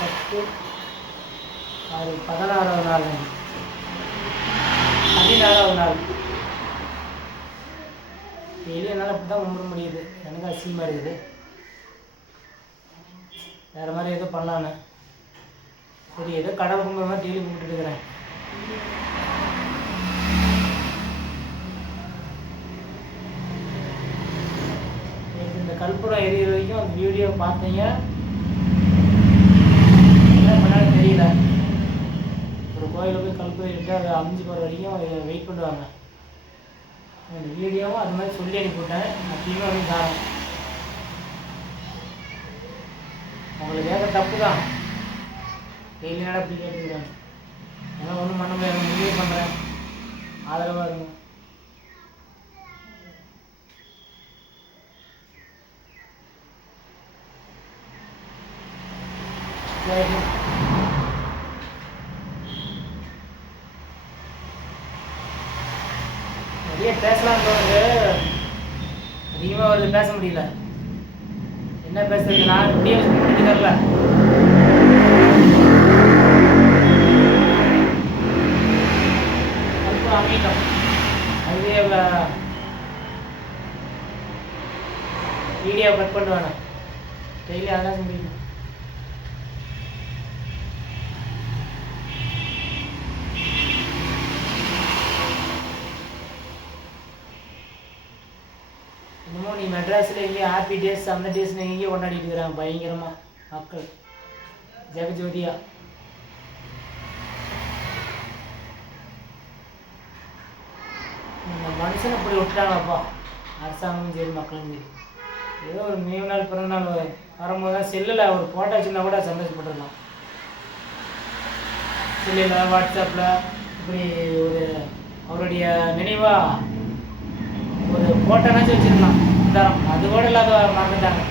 10 6 16வது நாள், 14வது நாள். டெய்லி என்னால் அப்படி தான் கும்பிட முடியுது. எனக்கு அசிங்கமாக இருக்குது. வேறு மாதிரி எதுவும் பண்ணலான்னு சரி ஏதோ கடவுள் கும்பிட்ற மாதிரி டெய்லி கும்பிட்டுட்டு இருக்கிறேன். இந்த கற்பூரம் எரியிற வரைக்கும் அந்த வீடியோ பார்த்தீங்க, என்ன பண்ணாலும் தெரியல. ஒரு கோயிலில் போய் கற்பூரம் எரிட்டு அதை அழிஞ்சு போகிற வரைக்கும் வெயிட் பண்ணுவாங்க. இந்த வீடியோவும் அது மாதிரி சொல்லி அனுப்பிவிட்டேன். அப்பயுமே வந்து காரணம் உங்களுக்கு ஏக தப்பு தான். டெய்லி நாள் அப்படி கேட்டுக்கிறேன். ஏன்னா ஒன்றும் பண்ண முடியாது. முடிவு பண்ணுறேன், ஆதரவாக இருக்கும். நிறைய பேசலாம்னு தோணுது, அதிகமாக வருது, பேச முடியல. என்ன பேசுறது? நான் இப்படியே முடிஞ்சு தரல. அமைக்கும் அதுவே வீடியோ கட் பண்ணுவானே டெய்லி அதான் முடியும். இன்னமும் நீ மெட்ராஸில் எங்கேயும் ஹாப்பி டேஸ் அந்த டேஸ்னு எங்கேயும் கொண்டாடிட்டு இருக்கிறாங்க பயங்கரமாக மக்கள் ஜெகஜோதியா. இந்த மனுஷனை இப்படி விட்டுட்டாங்கப்பா, அரசாங்கமும் சரி மக்களும் சரி. ஏதோ ஒரு நினைவு நாள் பிறந்த நாள் வரும்போது தான் செல்லில் ஒரு ஃபோட்டோ வச்சுருந்தா கூட சந்தோஷப்பட்டுருக்கலாம். செல்லில் வாட்ஸ்அப்பில் இப்படி ஒரு அவருடைய நினைவாக ஒரு ஃபோட்டோனாச்சும் வச்சுருக்கலாம் தரம். அது கூட இல்லாத மறந்துட்டாங்க.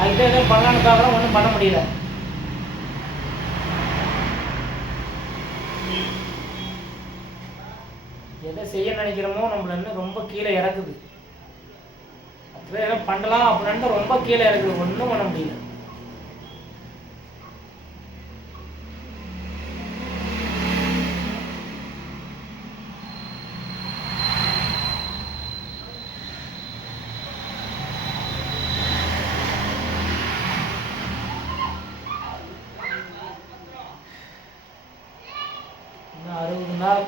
அதுக்கு ஏதோ பண்ணலான்னு பார்க்குறோம், ஒன்றும் பண்ண முடியல. எதை செய்ய நினைக்கிறோமோ நம்மள இன்னும் ரொம்ப கீழே இறக்குது. அப்போ எதோ பண்ணலாம் அப்படின்ட்டு ரொம்ப கீழே இறக்குது, ஒன்றும் பண்ண முடியல. இன்னும் 60 நாள்